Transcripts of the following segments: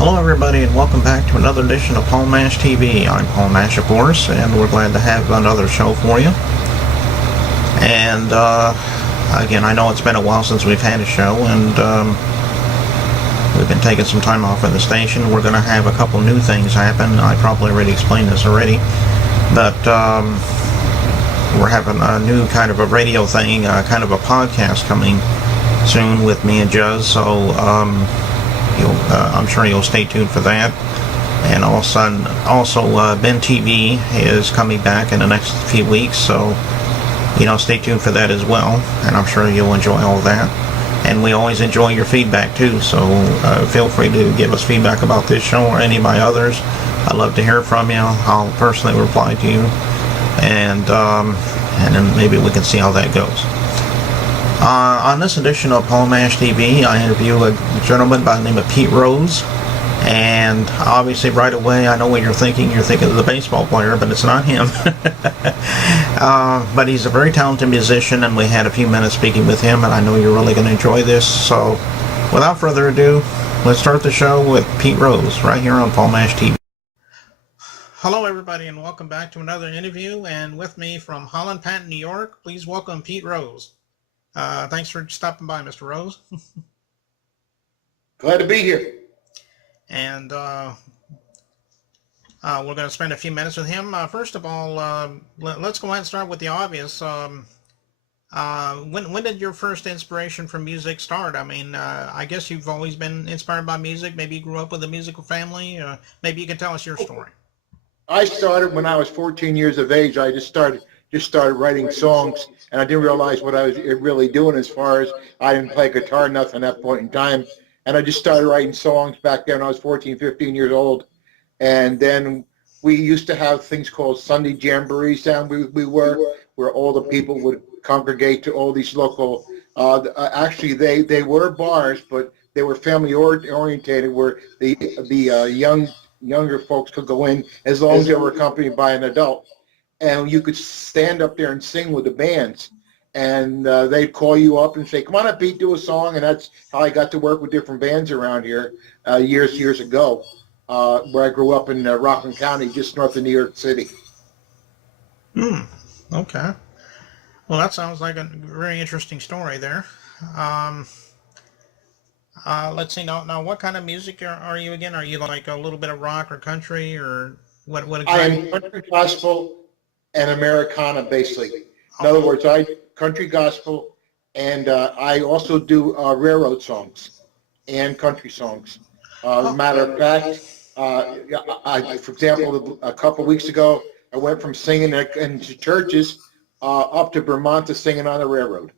Hello everybody and welcome back to another edition of Paul Mash TV. I'm Paul Mash, of course, and we're glad to have another show for you. And again, I know it's been a while since we've had a show, and we've been taking some time off at the station. We're going to have a couple new things happen. I probably already explained this already, but we're having a new kind of a radio thing, kind of a podcast coming soon with me and Juz, so I'm sure you'll stay tuned for that. And also Ben TV is coming back in the next few weeks, so stay tuned for that as well, and I'm sure you'll enjoy all that. And we always enjoy your feedback too, so feel free to give us feedback about this show or any of my others. I'd love to hear from you. I'll personally reply to you, and then maybe we can see how that goes. On this edition of Paul Mash TV, I interview a gentleman by the name of Pete Rose, and obviously right away I know what you're thinking. You're thinking of the baseball player, but it's not him. But he's a very talented musician, and we had a few minutes speaking with him, and I know you're really going to enjoy this. So without further ado, let's start the show with Pete Rose right here on Paul Mash TV. Hello everybody, and welcome back to another interview, and with me from Holland Patent, New York, please welcome Pete Rose. Thanks for stopping by, Mr. Rose. Glad to be here. And we're going to spend a few minutes with him. First of all, let's go ahead and start with the obvious. When did your first inspiration for music start? I mean, I guess you've always been inspired by music. Maybe you grew up with a musical family. Maybe you can tell us your story. I started when I was 14 years of age. I just started writing songs, and I didn't realize what I was really doing as far as I didn't play guitar, nothing at that point in time. And I just started writing songs back then when I was 14, 15 years old. And then we used to have things called Sunday jamborees down where all the people would congregate to all these local, actually they were bars, but they were family orientated, where the younger folks could go in as long as they were accompanied by an adult. And you could stand up there and sing with the bands, and they'd call you up and say, "Come on up, Pete, do a song." And that's how I got to work with different bands around here years ago, where I grew up in Rockland County, just north of New York City. Okay. Well, that sounds like a very interesting story there. Let's see, now what kind of music are you again? Are you like a little bit of rock or country, or what exactly? I am country gospel and Americana, basically. In other words, I do country gospel, and I also do railroad songs and country songs. Matter of fact, for example, a couple of weeks ago, I went from singing in churches up to Vermont to singing on the railroad.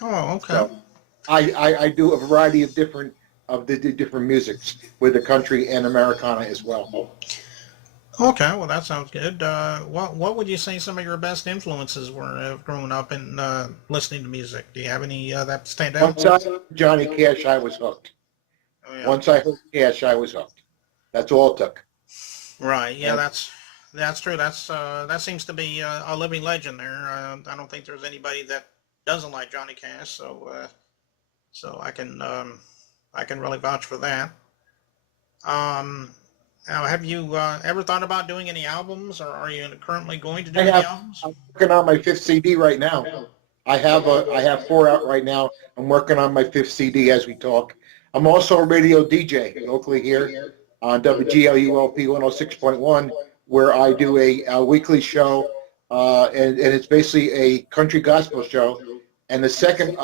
Oh, okay. So I do a variety of different musics with the country and Americana as well. Okay, well that sounds good. What would you say some of your best influences were growing up and listening to music? Do you have any that stand out? Once I heard Johnny Cash, I was hooked. Oh, yeah. Once I heard Cash, I was hooked. That's all it took. Right. Yeah, that's true. That seems to be a living legend there. I don't think there's anybody that doesn't like Johnny Cash. So I can really vouch for that. Now, have you ever thought about doing any albums, or are you currently going to do any albums? I'm working on my 5th CD right now. I have 4 out right now. I'm working on my 5th CD as we talk. I'm also a radio DJ locally here on WGLULP 106.1, where I do a weekly show, and it's basically a country gospel show. And the second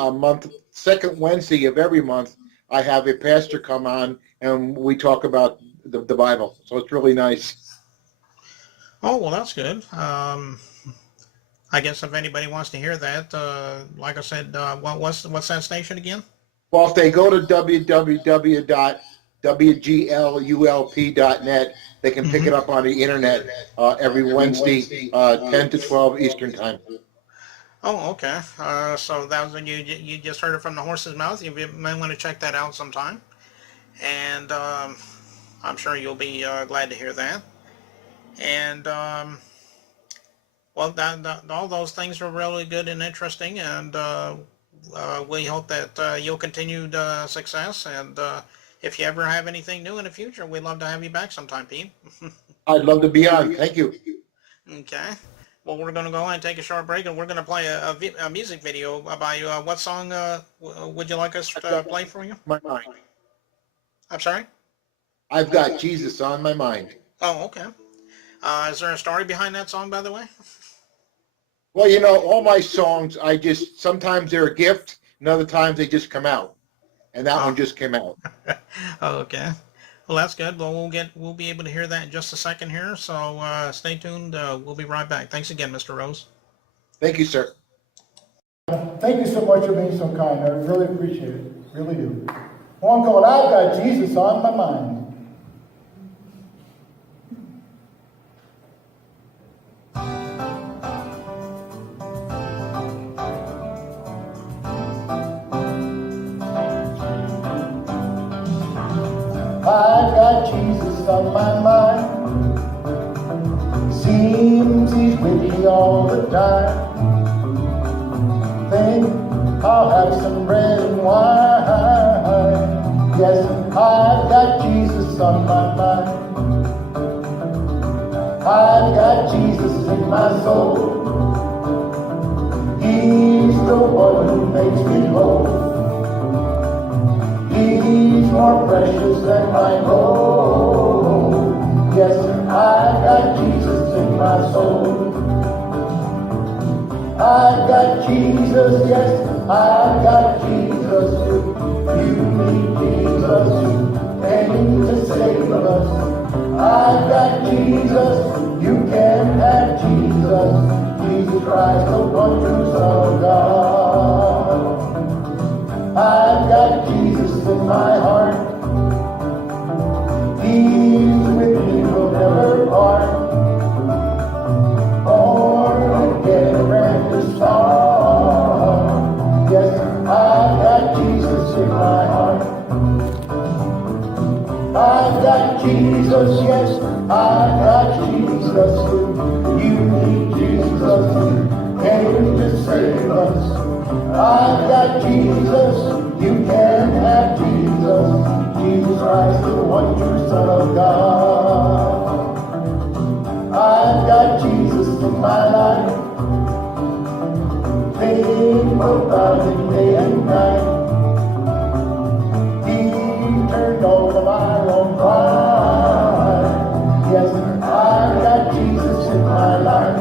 Wednesday of every month, I have a pastor come on, and we talk about the Bible. So it's really nice. Oh, well, that's good. I guess if anybody wants to hear that, like I said, what's that station again? Well, if they go to www.wglulp.net, they can pick it up on the internet every Wednesday, 10 to 12 Eastern Time. Oh, okay. So that was when you just heard it from the horse's mouth. You might want to check that out sometime. And I'm sure you'll be glad to hear that. And well, all those things are really good and interesting, and we hope that you'll continue success, and if you ever have anything new in the future, we'd love to have you back sometime, Pete. I'd love to be on. Thank you. Okay. Well, we're going to go ahead and take a short break, and we're going to play a music video by you. What song would you like us to play for you? My mind. I'm sorry? I've got Jesus on my mind. Oh, okay. Is there a story behind that song, by the way? Well, you know, all my songs, sometimes they're a gift, and other times they just come out. And that one just came out. Okay. Well, that's good. Well, we'll be able to hear that in just a second here. So stay tuned. We'll be right back. Thanks again, Mr. Rose. Thank you, sir. Thank you so much for being so kind. I really appreciate it. Really do. One called I've Got Jesus on My Mind. I've got Jesus on my mind. Seems he's with me all the time. Think I'll have some bread and wine. Yes, I've got Jesus on my mind. I've got Jesus in my soul. He's the one who makes me whole. He's more precious than my gold. Yes, I've got Jesus in my soul. I've got Jesus, yes, I've got Jesus. You need Jesus, came to save us. I've got Jesus, you can have Jesus. Jesus Christ, the one true Son of God. I've got Jesus in my heart. He's with me, will never part. Born again, a brand new star. Yes, I've got Jesus in my heart. I've got Jesus, yes, I've got Jesus. You need Jesus, came to save us. I've got Jesus, you can have Jesus. Jesus Christ, the one true Son of God. I've got Jesus in my life. Faithful God in day and night. He turned over my own pride. Yes, I've got Jesus in my life.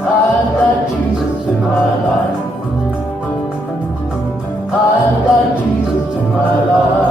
I've got Jesus in my life. I've got Jesus in my life.